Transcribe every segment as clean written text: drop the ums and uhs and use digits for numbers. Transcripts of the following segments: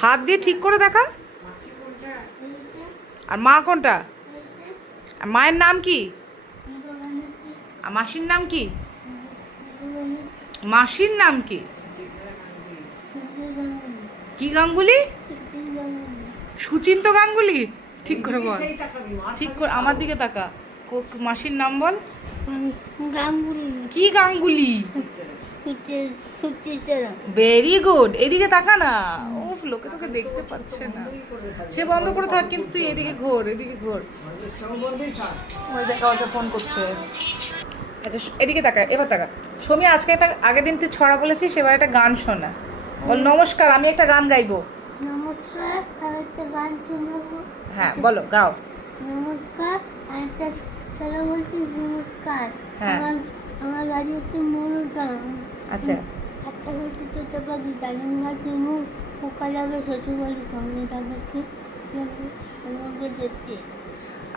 হাত দিয়ে ঠিক করে দেখা। আর মা কোনটা? আর মায়ের নাম কি? আর মাসির নাম কি? মাসির নাম কি? কি গাঙ্গুলি? সুচিন্ত গাঙ্গুলি। ঠিক করে বল, ঠিক করে আমার দিকে তাকা। মাসির নাম বল। কি গাঙ্গুলি? Very good. এদিকে তাকা না। উফ, লোকে তোকে দেখতে পাচ্ছে না। সে বন্ধ করে থাক, কিন্তু তুই এদিকে ঘোর, এদিকে ঘোর। ওই দেখ আমাকে ফোন করছে। আচ্ছা এদিকে তাকা, এবার তাকা। সমী, আজকে একটা, আগের দিন তুই ছড়া বলেছিস, এবার একটা গান শোনা। বল নমস্কার, আমি একটা গান গাইবো। নমস্কার, আমি একটা গান শোনাবো। হ্যাঁ বলো, গাও। নমস্কার, আমি একটা ছেলে বলছি নমস্কার। হ্যাঁ। আমার বাড়ি হচ্ছে মরুগ্রাম। আচ্ছা। একটা বলছি ছোটো পাখি দারুণ গাছে মুখ পোকা যাবে শ্বশুর বাড়ি সঙ্গে তাদেরকে তোমাকে দেখতে।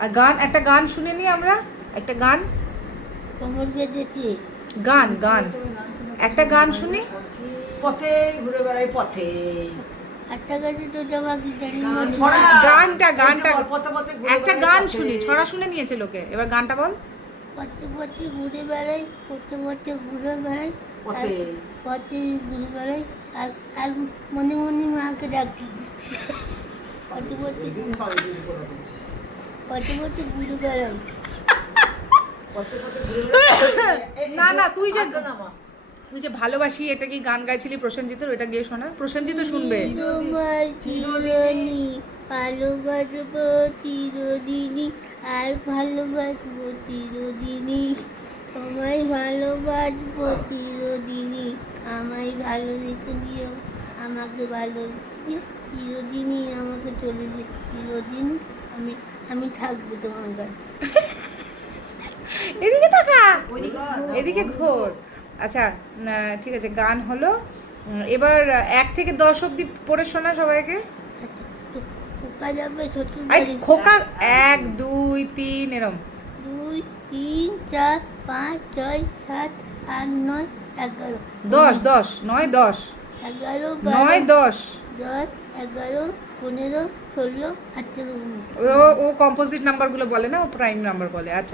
আর গান, একটা গান শুনে নি আমরা, একটা গান। তোমাকে দেখতে গান, গান একটা গান শুনি। পথে ঘুরে বেড়াই পথে। একটা গাছে ছোটো পাখি দারুণ গাছে ছড়া। গানটা, গানটা পথে পথে ঘুরে একটা বেড়াই গান পথে। শুনি। ছড়া শুনে নিয়েছে লোকে, এবার গানটা বল। পথে পথে ঘুরে বেড়াই, পথে পথে ঘুরে বেড়াই, পথে। পথে ঘুরে বেড়াই, আর আর মনে মনে মাকে ডাকি। পথে পথে দিন হয় দিন করে দিচ্ছি। পথে পথে ঘুরে বেড়াই। পথে পথে ঘুরে বেড়াই। না না, তুই যে আগে না মা। তুই যে ভালোবাসি, এটা কি গান গাইছিলি প্রসেনজিতের? ওইটা গিয়ে শোনা, প্রসেনজিৎ শুনবে। তোমার চিরদিনই ভালোবাসবো চিরদিনই, আর ভালোবাসবো চিরদিনই, তোমায় ভালোবাসবো চিরদিনই, আমায় ভালো রেখে দিও, আমাকে ভালো রেখে চিরদিনই, আমাকে চলে যে চিরদিন আমি আমি থাকবো তোমার কাছে। এদিকে তাকা, এদিকে ঘোর। আচ্ছা ঠিক আছে, গান হলো। এবার 1 থেকে 10 অবধি পড়ে শোনা সবাইকে। খোকা যাবে শ্বশুর আই বাড়ি। খোকা, 1 2 3 এরম। 2 3 4 5 6 7 8 9 11 10 10 9 10 11 9 10। 10 11 15 16 18 19। ও কম্পোজিট নাম্বারগুলো বলে না, ও প্রাইম নাম্বার বলে। আচ্ছা।